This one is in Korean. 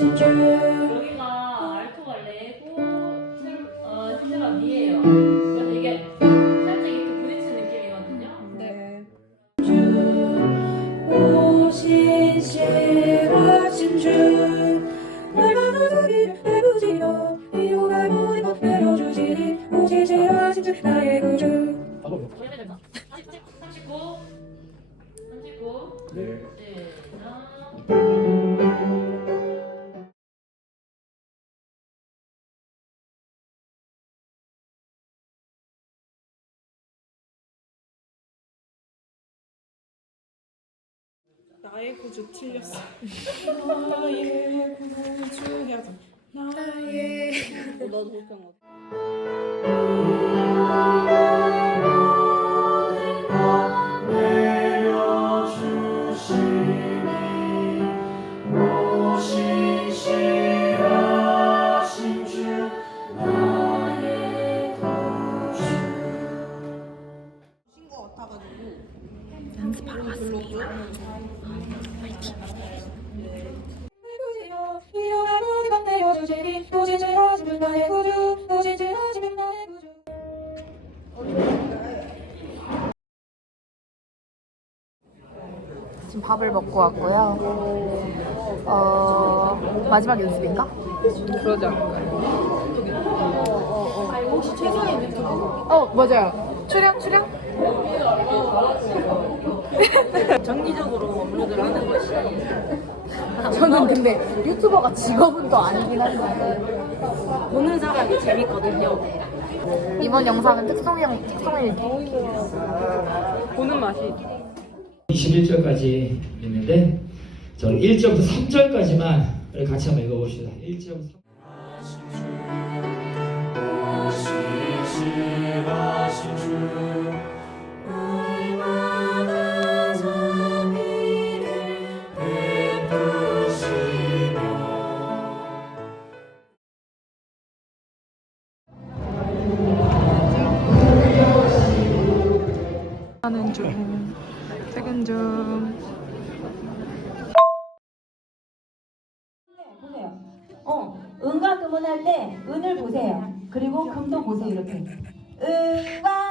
주신 줄 여기가 알토가 레고 어, 테라 미에요. 39, 39. 네. 나의 구주 틀렸어. 나의 구주 해야죠. 나의 너도 그렇게 한 거. 연습하러 왔습니다. 도진질하시는 나의 구주 도진질하시는 나의 구주 지금 밥을 먹고 왔고요. 어, 마지막 연습인가? 그러지 않을까요? 어, 맞아요. 출연, 출연? 정기적으로 업로드를 하는 것이 저는 근데 유튜버가 직업은 또 아니긴 한데. 보는 사람이 재밌거든요. 이번 영상은 특송형, 특송일기. 보는 맛이 21절까지 있는데 저 1절부터 3절까지만 같이 한번 읽어봅시다. 1절부터 3 하는 중, 퇴근 중. 보세요. 어, 은과 금은 할 때 은을 보세요. 그리고 금도 보세요. 이렇게. 은과